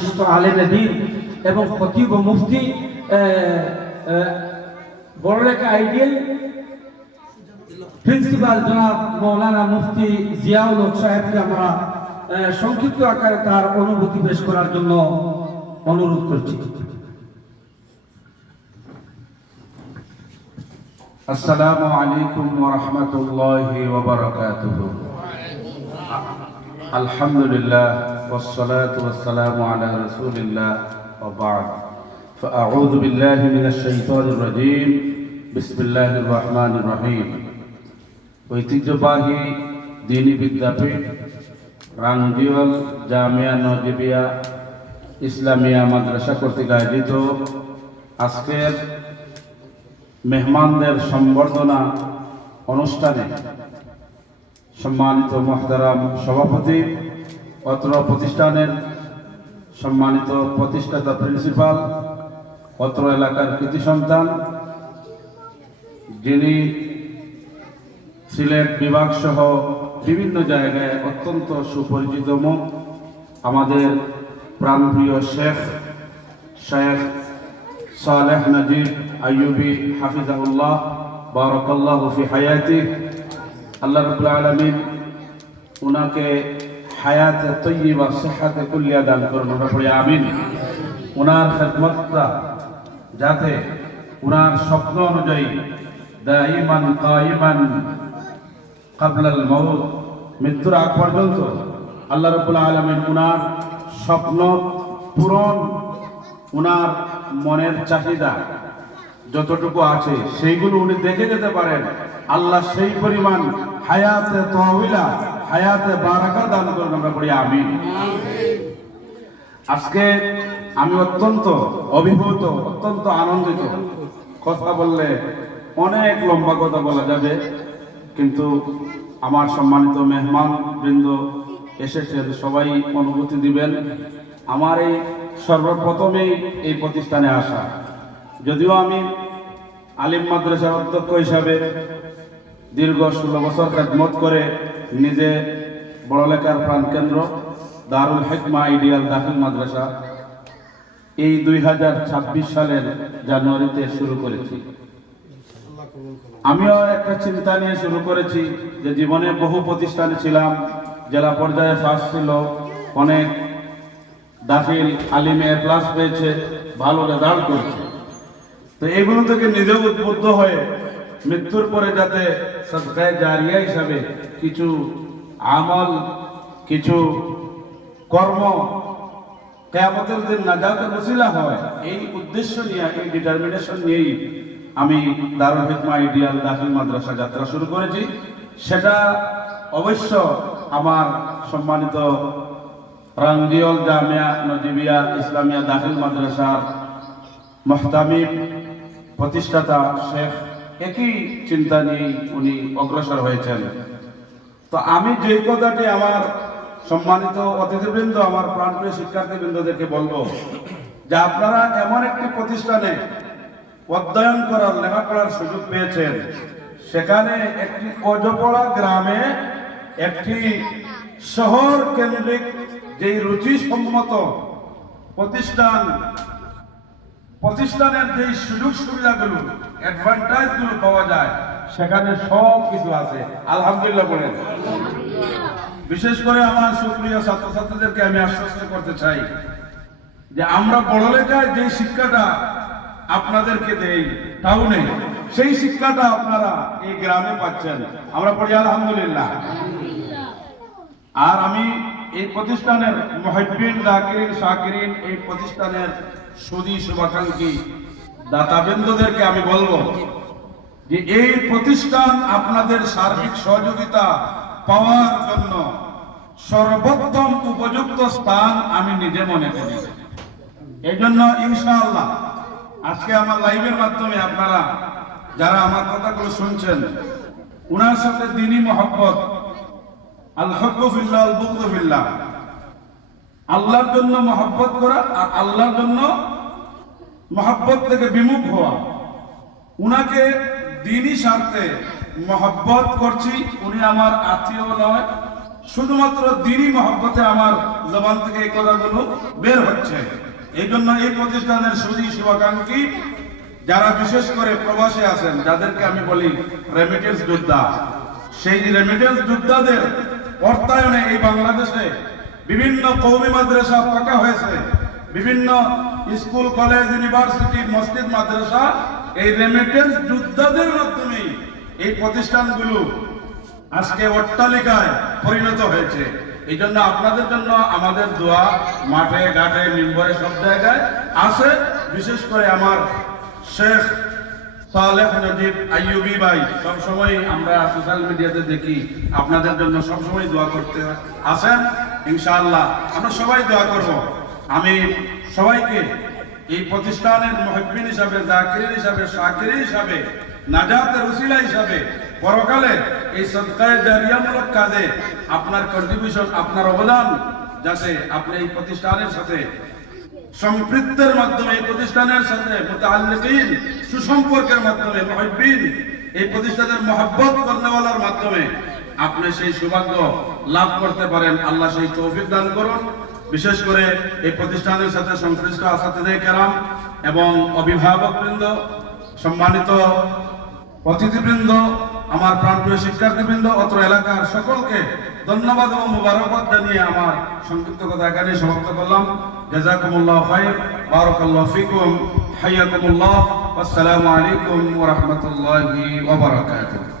বিশিষ্ট আলেমে দ্বীন এবং খতিব ও মুফতি বড়লেখা আইডিয়াল প্রিন্সিপাল জনাব মৌলানা মুফতি জিয়াউল হক সাহেবকে আমরা সংক্ষিপ্ত আকারে তার অনুভূতি পেশ করার জন্য অনুরোধ করছি। আসসালামু আলাইকুম ওয়া রাহমাতুল্লাহি ওয়া বারাকাতুহু। আলহামদুলিল্লাহ ওয়াসসালাতু ওয়াসসালামু আলা রাসূলিল্লাহ ওয়া বা'দ। ফাআউযু বিল্লাহি মিনাশ শাইতানির রাজীম। বিসমিল্লাহির রহমানির রহিম। ঐতিহ্যবাহী দ্বীনি বিদ্যাপীঠ রাঙ্গিওয়াল জামিয়া নজিবিয়া ইসলামিয়া মাদ্রাসা কর্তৃক আয়োজিত আজকের মেহমানদের সম্বর্ধনা অনুষ্ঠানে সম্মানিত মুহতারাম সভাপতি, অত্র প্রতিষ্ঠানের সম্মানিত প্রতিষ্ঠাতা প্রিন্সিপাল, অত্র এলাকার কৃতি সন্তান, যিনি সিলেট বিভাগ সহ বিভিন্ন জায়গায় অত্যন্ত সুপরিচিত মুখ, আমাদের প্রাণপ্রিয় শেখ সালেহ নজিব আইয়ুবী হাফিজাহুল্লাহ বারাকাল্লাহু ফি হায়াতিহি। আল্লাহ রাব্বুল আলামিন উনাকে হায়াতে তয়্যিবা সিহহাতে কুল্লিয়া দান করুন, আমরা পড়ি আমিন। উনার খেদমতটা যাতে উনার স্বপ্ন অনুযায়ী দাইমান কায়িমান ক্বাবলাল মাউত, মৃত্যুর আগ পর্যন্ত আল্লাহ রাব্বুল আলামিন উনার স্বপ্ন পূরণ, উনার মনের চাহিদা যতটুকু আছে সেইগুলো উনি দেখে যেতে পারেন। আল্লাহ সেই পরিমাণ হায়াতে তাওয়িলা, হায়াতে বারাকা দান করুন, আমরা পড়ি আমিন। আজকে আমি অত্যন্ত অভিভূত, অত্যন্ত আনন্দিত। কথা বললে অনেক লম্বা কথা বলা যাবে, কিন্তু আমার সম্মানিত মেহমান বৃন্দ এসেছেন, সবাই অনুভূতি দিবেন। আমার এই সর্বপ্রথমেই এই প্রতিষ্ঠানে আসা, যদিও আমি আলিম মাদ্রাসার অধ্যক্ষ হিসাবে দীর্ঘ 16 বছর খেদমত করে নিজে বড়লেখার প্রাণকেন্দ্র দারুল হিকমা আইডিয়াল দাখিল মাদ্রাসা এই 2026 সালের জানুয়ারিতে শুরু করেছি। আমিও একটা চিন্তা নিয়ে শুরু করেছি যে জীবনে বহু প্রতিষ্ঠানে ছিলাম, জেলা পর্যায়ে ফার্স্ট ছিল, অনেক দাখিল আলিমে প্লাস পেয়েছে, ভালো রেজাল্ট করেছে। তো এগুলো থেকে নিজেও উদ্বুদ্ধ হয়ে মৃত্যুর পরে যাতে সদকায়ে জারিয়া হিসাবে কিছু আমল, কিছু কর্ম কিয়ামতের দিন নাজাতের ওসিলা হয়, এই উদ্দেশ্য নিয়ে, এই ডিটারমিনেশন নিয়েই আমি দারুল হিকমা আইডিয়াল দাখিল মাদ্রাসা যাত্রা শুরু করেছি। সেটা অবশ্য আমার সম্মানিত রাঙ্গিওয়াল জামিয়া নজিবিয়া ইসলামিয়া দাখিল মাদ্রাসার মুহতামিম প্রতিষ্ঠাতা শেখ একই চিন্তা নিয়েই উনি অগ্রসর হয়েছেন। তো আমি যে কথাটি আমার সম্মানিত অতিথিবৃন্দ, আমার প্রাণপ্রিয় শিক্ষার্থীবৃন্দদেরকে বলবো যে আপনারা এমন একটি প্রতিষ্ঠানে অধ্যয়ন করার, লেখাপড়ার সুযোগ পেয়েছেন, সেখানে একটি অজপড়া গ্রামে একটি শহর কেন্দ্রিক যেই রুচিসম্মত প্রতিষ্ঠানের যেই সুযোগ সুবিধাগুলো, অ্যাডভান্টেজগুলো পাওয়া যায়, সেখানে সব কিছু আছে। আলহামদুলিল্লাহ বলেন। বিশেষ করে আমার সুপ্রিয় ছাত্রছাত্রীদেরকে আমি আশ্বস্ত করতে চাই যে আমরা পড়ালেখায় যে শিক্ষাটা আপনাদেরকে দেই টাউনে, সেই শিক্ষাটা আপনারা এই গ্রামে পাচ্ছেন, আমরা পড়ি আলহামদুলিল্লাহ। আর আমি এই প্রতিষ্ঠানের মুহিব্বিন, যাকিরিন, শাকিরিন, এই প্রতিষ্ঠানের সুদী শুভাকাঙ্ক্ষী দাতাবৃন্দদেরকে আমি বলবো যে এই প্রতিষ্ঠান আপনাদের সার্বিক সহযোগিতা পাওয়ার জন্য সর্বোত্তম উপযুক্ত স্থান আমি নিজে মনে করি। এই জন্য ইনশাআল্লাহ আজকে আমার লাইভের মাধ্যমে আপনারা যারা আমার কথাগুলো শুনছেন, উনার সাথে দ্বীনি মহব্বত, আল হুব্বু ফিল্লাহ আল বুগদু ফিল্লাহ, আল্লাহর জন্য মহব্বত করা আর আল্লাহর জন্য মহব্বত থেকে বিমুখ হওয়া। উনাকে দ্বীনি স্বার্থে মহব্বত করছি, উনি আমার আত্মীয় নয়, শুধুমাত্র দিনই মহব্বতে আমার জবান থেকে এই কথাগুলো বের হচ্ছে। এই জন্য এই প্রতিষ্ঠানের সুদী শুভাকাঙ্ক্ষী যারা বিশেষ করে প্রবাসী আছেন, যাদেরকে আমি বলি রেমিটেন্স যোদ্ধা, সেই রেমিটেন্স যোদ্ধাদের অর্থায়নে এই বাংলাদেশে বিভিন্ন কওমি মাদ্রাসা পাকা হয়েছে, বিভিন্ন স্কুল কলেজ ইউনিভার্সিটি মসজিদ মাদ্রাসা এই রেমিটেন্স যোদ্ধাদের মাধ্যমেই এই প্রতিষ্ঠানগুলো আজকে অট্টালিকায় পরিণত হয়েছে। এই জন্য আপনাদের জন্য আমাদের দোয়া মাঠে ঘাটে মিম্বরে সব জায়গায় আছে। বিশেষ করে আমার শেখ সালেহ নজিব আইয়ুবী ভাই সবসময় আমরা সোশ্যাল মিডিয়াতে দেখি আপনাদের জন্য সবসময় দোয়া করতে আসেন। ইনশাআল্লাহ আমরা সবাই দোয়া করব। আমি সবাইকে এই প্রতিষ্ঠানের মুহিব্বিন হিসাবে, জাকিরিন হিসাবে, শাকিরিন হিসাবে, নাজাতের উসিলা হিসাবে পরকালে এই সদকায়ে জারিয়ামূলক কাজে আপনার কন্ট্রিবিউশন, আপনার অবদান যাতে আপনি এই প্রতিষ্ঠানের সাথে সম্পৃক্তের মাধ্যমে, এই প্রতিষ্ঠানের সাথে মুতাআল্লিকিন সুসম্পর্কের মাধ্যমে, মুহিব্বিন এই প্রতিষ্ঠানের মহব্বত করনেওয়ালার মাধ্যমে আপনি সেই সৌভাগ্য লাভ করতে পারেন। আল্লাহ সেই তৌফিক দান করুন। বিশেষ করে এই প্রতিষ্ঠানের সাথে সংশ্লিষ্ট আসাতিজে কেরাম এবং অভিভাবকবৃন্দ, সম্মানিত অতিথিবৃন্দ, আমার প্রাণপ্রিয় শিক্ষার্থীবৃন্দ, অত্র এলাকার সকলকে ধন্যবাদ এবং মুবারকবাদ জানিয়ে আমার সংক্ষিপ্ত কথা এখানে সমাপ্ত করলাম। জাযাকুমুল্লাহু খাইর, বারাকাল্লাহু ফিকুম, হাইয়াকুমুল্লাহ, আসসালামু আলাইকুম ওয়া রাহমাতুল্লাহি ওয়া বারাকাতুহু।